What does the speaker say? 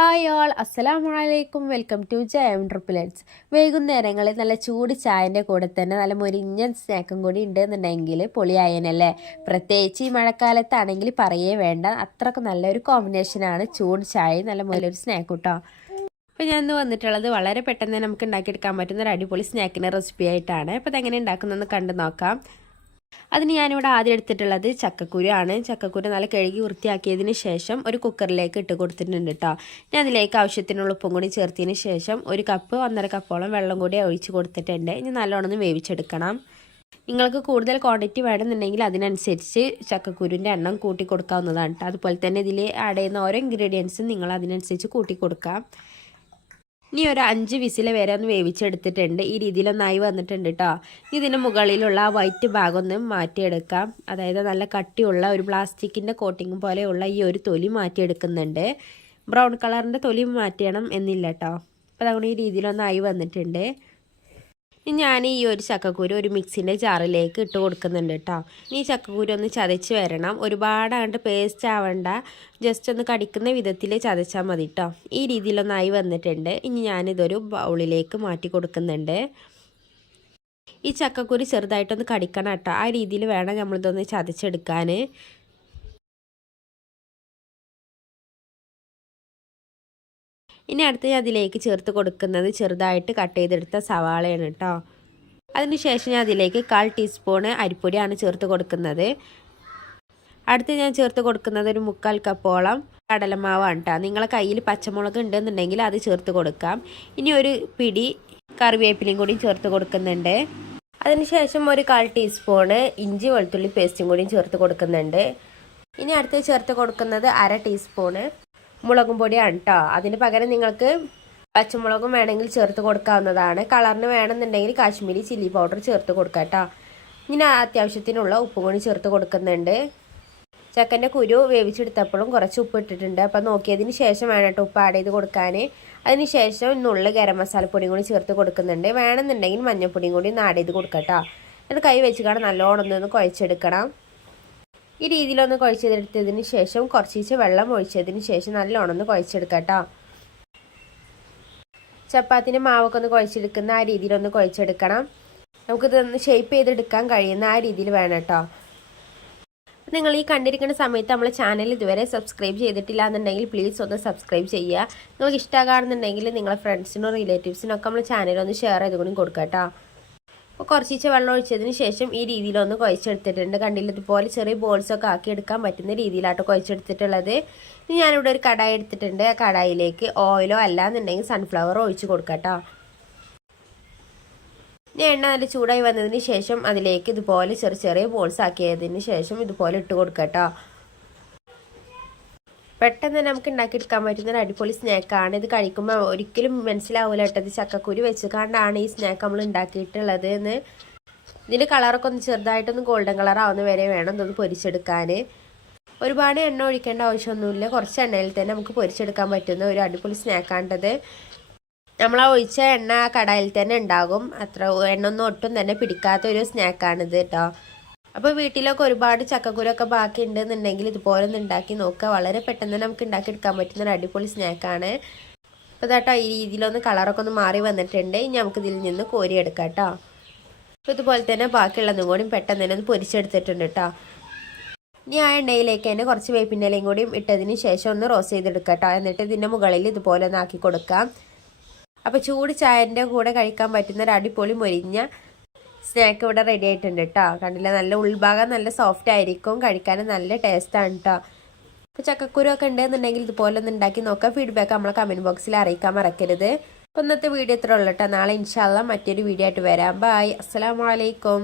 Hi all, അസ്സലാമലൈക്കും. Welcome to ജയം triples. വൈകുന്നേരങ്ങളിൽ നല്ല ചൂട് ചായൻ്റെ കൂടെ തന്നെ നല്ല മൊരിഞ്ഞ സ്നാക്കും കൂടി ഉണ്ടെന്നുണ്ടെങ്കിൽ പൊളിയായനല്ലേ. പ്രത്യേകിച്ച് ഈ മഴക്കാലത്താണെങ്കിൽ പറയേ വേണ്ട, അത്രയ്ക്ക് നല്ലൊരു കോമ്പിനേഷനാണ് ചൂട് ചായയും നല്ല മുതലൊരു സ്നാക്ക് കേട്ടോ. അപ്പോൾ ഞാൻ ഇന്ന് വന്നിട്ടുള്ളത് വളരെ പെട്ടെന്ന് നമുക്ക് ഉണ്ടാക്കിയെടുക്കാൻ പറ്റുന്ന ഒരു അടിപൊളി സ്നാക്കിൻ്റെ റെസിപ്പി ആയിട്ടാണ്. അപ്പോൾ അതെങ്ങനെ ഉണ്ടാക്കുന്നതെന്ന് കണ്ടു നോക്കാം. അതിന് ഞാനിവിടെ ആദ്യം എടുത്തിട്ടുള്ളത് ചക്കക്കുരു ആണ്. ചക്കക്കുരു നല്ല കഴുകി വൃത്തിയാക്കിയതിന് ശേഷം ഒരു കുക്കറിലേക്ക് ഇട്ട് കൊടുത്തിട്ടുണ്ട് കേട്ടോ. ഞാൻ അതിലേക്ക് ആവശ്യത്തിനുള്ള ഉപ്പും കൂടി ചേർത്തതിന് ശേഷം 1-1.5 കപ്പോളം വെള്ളം കൂടി ഒഴിച്ച് കൊടുത്തിട്ടുണ്ട്. ഇനി നല്ലോണം വേവിച്ചെടുക്കണം. നിങ്ങൾക്ക് കൂടുതൽ ക്വാണ്ടിറ്റി വേണമെന്നുണ്ടെങ്കിൽ അതിനനുസരിച്ച് ചക്കക്കുരുവിൻ്റെ എണ്ണം കൂട്ടി കൊടുക്കാവുന്നതാണ് കേട്ടോ. അതുപോലെ തന്നെ ഇതിൽ ആഡ് ചെയ്യുന്ന ഓരോ ഇൻഗ്രീഡിയൻസും നിങ്ങൾ അതിനനുസരിച്ച് കൂട്ടി കൊടുക്കാം. ഇനി ഒരു 5 വിസിൽ വരെ ഒന്ന് വേവിച്ചെടുത്തിട്ടുണ്ട്. ഈ രീതിയിലൊന്നായി വന്നിട്ടുണ്ട് കേട്ടോ. ഇതിന് മുകളിലുള്ള ആ വൈറ്റ് ഭാഗം ഒന്ന് മാറ്റിയെടുക്കാം. അതായത് നല്ല കട്ടിയുള്ള ഒരു പ്ലാസ്റ്റിക്കിൻ്റെ കോട്ടിങ് പോലെയുള്ള ഈ ഒരു തൊലി മാറ്റിയെടുക്കുന്നുണ്ട്. ബ്രൗൺ കളറിൻ്റെ തൊലി മാറ്റണം എന്നില്ല കേട്ടോ. അപ്പോൾ അതുകൊണ്ട് ഈ രീതിയിലൊന്നായി വന്നിട്ടുണ്ട്. ഞാൻ ഈ ഒരു ചക്കക്കുരു ഒരു മിക്സിൻ്റെ ജാറിലേക്ക് ഇട്ട് കൊടുക്കുന്നുണ്ട് കേട്ടോ. ഈ ചക്കക്കുരു ഒന്ന് ചതച്ച് വരണം. ഒരുപാട് അങ്ങോട്ട് പേസ്റ്റ് ആവണ്ട, ജസ്റ്റ് ഒന്ന് കടിക്കുന്ന വിധത്തിൽ ചതച്ചാൽ മതി കേട്ടോ. ഈ രീതിയിലൊന്നായി വന്നിട്ടുണ്ട്. ഇനി ഞാനിതൊരു ബൗളിലേക്ക് മാറ്റി കൊടുക്കുന്നുണ്ട്. ഈ ചക്കക്കുരു ചെറുതായിട്ടൊന്ന് കടിക്കണം കേട്ടോ. ആ രീതിയിൽ വേണം നമ്മളിതൊന്ന് ചതച്ചെടുക്കാൻ. ഇനി അടുത്ത് അതിലേക്ക് ചേർത്ത് കൊടുക്കുന്നത് ചെറുതായിട്ട് കട്ട് ചെയ്തെടുത്ത സവാളയാണ് കേട്ടോ. അതിനുശേഷം ഞാൻ അതിലേക്ക് 1/4 ടീസ്പൂണ് അരിപ്പൊടിയാണ് ചേർത്ത് കൊടുക്കുന്നത്. അടുത്ത് ഞാൻ ചേർത്ത് കൊടുക്കുന്നത് ഒരു 3/4 കപ്പോളം കടലമാവാണ് കേട്ടോ. നിങ്ങളെ കയ്യിൽ പച്ചമുളക് ഉണ്ടെന്നുണ്ടെങ്കിൽ അത് ചേർത്ത് കൊടുക്കാം. ഇനി ഒരു പിടി കറിവേപ്പിലയും കൂടി ചേർത്ത് കൊടുക്കുന്നുണ്ട്. അതിനുശേഷം ഒരു 1/4 ടീസ്പൂണ് ഇഞ്ചി വെളുത്തുള്ളി പേസ്റ്റും കൂടി ചേർത്ത് കൊടുക്കുന്നുണ്ട്. ഇനി അടുത്ത് ചേർത്ത് കൊടുക്കുന്നത് 1/2 ടീസ്പൂണ് മുളകും പൊടിയാണ് കേട്ടോ. അതിന് പകരം നിങ്ങൾക്ക് പച്ചമുളകും വേണമെങ്കിൽ ചേർത്ത് കൊടുക്കാവുന്നതാണ്. കളറിന് വേണമെന്നുണ്ടെങ്കിൽ കാശ്മീരി ചില്ലി പൗഡർ ചേർത്ത് കൊടുക്കാം കേട്ടോ. ഇനി അത്യാവശ്യത്തിനുള്ള ഉപ്പും കൂടി ചേർത്ത് കൊടുക്കുന്നുണ്ട്. ചക്കൻ്റെ കുരു വേവിച്ചെടുത്തപ്പോഴും കുറച്ച് ഉപ്പ് ഇട്ടിട്ടുണ്ട്. അപ്പോൾ നോക്കിയതിന് ശേഷം വേണം കേട്ടോ ഉപ്പ് ആഡ് ചെയ്ത് കൊടുക്കാൻ. അതിന് ശേഷം നുള്ള് ഗരം മസാലപ്പൊടിയും കൂടി ചേർത്ത് കൊടുക്കുന്നുണ്ട്. വേണമെന്നുണ്ടെങ്കിൽ മഞ്ഞൾപ്പൊടിയും കൂടി ഒന്ന് ആഡ് ചെയ്ത് കൊടുക്കാം കേട്ടോ. എന്നിട്ട് കൈ വെച്ചിട്ട് നല്ലോണം ഒന്ന് കുഴച്ചെടുക്കണം. ഈ രീതിയിലൊന്ന് കുഴച്ചെടുത്തതിന് ശേഷം കുറച്ച് വെള്ളം ഒഴിച്ചതിന് ശേഷം നല്ലോണം ഒന്ന് കുഴച്ചെടുക്കാം കേട്ടോ. ചപ്പാത്തിൻ്റെ മാവൊക്കെ ഒന്ന് കുഴച്ചെടുക്കുന്ന ആ രീതിയിലൊന്ന് കുഴച്ചെടുക്കണം. നമുക്കിതൊന്ന് ഷേപ്പ് ചെയ്തെടുക്കാൻ കഴിയുന്ന ആ രീതിയിൽ വേണം കേട്ടോ. നിങ്ങൾ ഈ കണ്ടിരിക്കുന്ന സമയത്ത് നമ്മളെ ചാനൽ ഇതുവരെ സബ്സ്ക്രൈബ് ചെയ്തിട്ടില്ല എന്നുണ്ടെങ്കിൽ പ്ലീസ് ഒന്ന് സബ്സ്ക്രൈബ് ചെയ്യുക. നിങ്ങൾക്ക് ഇഷ്ടമാകുന്നുണ്ടെങ്കിൽ നിങ്ങളെ ഫ്രണ്ട്സിനും റിലേറ്റീവ്സിനും ഒക്കെ നമ്മളെ ചാനലൊന്ന് ഷെയർ ചെയ്തുകൊണ്ട് കൊടുക്കാം കേട്ടോ. അപ്പോൾ കുറച്ച് വെള്ളം ഒഴിച്ചതിന് ശേഷം ഈ രീതിയിലൊന്ന് കുഴച്ചെടുത്തിട്ടുണ്ട്. കണ്ടില്ല, ഇതുപോലെ ചെറിയ ബോൾസൊക്കെ ആക്കി എടുക്കാൻ പറ്റുന്ന രീതിയിലാട്ടോ കുഴച്ചെടുത്തിട്ടുള്ളത്. ഇനി ഞാനിവിടെ ഒരു കടായി എടുത്തിട്ടുണ്ട്. ആ കടായിലേക്ക് ഓയിലോ അല്ലാന്നുണ്ടെങ്കിൽ സൺഫ്ലവറോ ഒഴിച്ച് കൊടുക്കാം കേട്ടോ. ഇനി എണ്ണ നല്ല ചൂടായി വന്നതിന് ശേഷം അതിലേക്ക് ഇതുപോലെ ചെറിയ ബോൾസ് ആക്കിയതിന് ശേഷം ഇതുപോലെ ഇട്ട് കൊടുക്കാം കേട്ടോ. പെട്ടെന്ന് തന്നെ നമുക്ക് ഉണ്ടാക്കിയെടുക്കാൻ പറ്റുന്ന ഒരു അടിപൊളി സ്നാക്കാണ്. ഇത് കഴിക്കുമ്പോൾ ഒരിക്കലും മനസ്സിലാവില്ല കേട്ടോ ഇത് ചക്കക്കുരു വെച്ചുകൊണ്ടാണ് ഈ സ്നാക്ക് നമ്മൾ ഉണ്ടാക്കിയിട്ടുള്ളത് എന്ന്. ഇതിൻ്റെ കളറൊക്കെ ഒന്ന് ചെറുതായിട്ടൊന്ന് ഗോൾഡൻ കളർ ആവുന്ന വരെ വേണം ഇതൊന്ന് പൊരിച്ചെടുക്കാൻ. ഒരുപാട് എണ്ണ ഒഴിക്കേണ്ട ആവശ്യമൊന്നുമില്ല. കുറച്ച് എണ്ണയിൽ തന്നെ നമുക്ക് പൊരിച്ചെടുക്കാൻ പറ്റുന്ന ഒരു അടിപൊളി സ്നാക്കാണ്ടത്. നമ്മൾ ആ ഒഴിച്ച എണ്ണ കടായിൽ തന്നെ ഉണ്ടാകും. അത്ര എണ്ണ ഒന്നും ഒട്ടും തന്നെ പിടിക്കാത്ത ഒരു സ്നാക്കാണിത് കേട്ടോ. അപ്പോൾ വീട്ടിലൊക്കെ ഒരുപാട് ചക്കക്കുരൊക്കെ ബാക്കി ഉണ്ടെന്നുണ്ടെങ്കിൽ ഇതുപോലെ ഒന്ന് ഉണ്ടാക്കി നോക്കുക. വളരെ പെട്ടെന്ന് നമുക്ക് ഉണ്ടാക്കിയെടുക്കാൻ പറ്റുന്ന ഒരു അടിപൊളി സ്നാക്കാണ്. അപ്പോൾ കേട്ടോ ഈ രീതിയിലൊന്ന് കളറൊക്കെ ഒന്ന് മാറി വന്നിട്ടുണ്ട്. ഇനി നമുക്ക് ഇതിൽ നിന്ന് കോരിയെടുക്കാം കേട്ടോ. അപ്പോൾ ഇതുപോലെ തന്നെ ബാക്കിയുള്ളതും കൂടി പെട്ടെന്ന് തന്നെ ഒന്ന് പൊരിച്ചെടുത്തിട്ടുണ്ട് കേട്ടോ. ഇനി ആ എണ്ണയിലേക്ക് തന്നെ കുറച്ച് വേപ്പിൻ്റെ ഇലയും കൂടി ഇട്ടതിന് ശേഷം ഒന്ന് റോസ്റ്റ് ചെയ്തെടുക്കാം കേട്ടോ. എന്നിട്ട് ഇതിൻ്റെ മുകളിൽ ഇതുപോലെ ഒന്ന് ആക്കി കൊടുക്കാം. അപ്പോൾ ചൂട് ചായൻ്റെ കൂടെ കഴിക്കാൻ പറ്റുന്ന ഒരു അടിപൊളി മൊരിഞ്ഞ സ്നാക്ക് ഇവിടെ റെഡി ആയിട്ടുണ്ട് കേട്ടോ. കണ്ടില്ല, നല്ല ഉൾഭാഗം നല്ല സോഫ്റ്റ് ആയിരിക്കും, കഴിക്കാനും നല്ല ടേസ്റ്റാണ് കേട്ടോ. അപ്പോൾ ചക്കക്കുരു ഒക്കെ ഉണ്ടെന്നുണ്ടെങ്കിൽ ഇതുപോലെ ഒന്ന് ഉണ്ടാക്കി നോക്കാം. ഫീഡ്ബാക്ക് നമ്മളെ കമൻറ്റ് ബോക്സിൽ അറിയിക്കാൻ മറക്കരുത്. അപ്പോൾ ഇന്നത്തെ വീഡിയോ ഇത്ര ഉള്ളൂ കേട്ടോ. നാളെ ഇൻഷാ അല്ലാഹ് മറ്റൊരു വീഡിയോ ആയിട്ട് വരാം. ബൈ, അസ്സലാമു അലൈക്കും.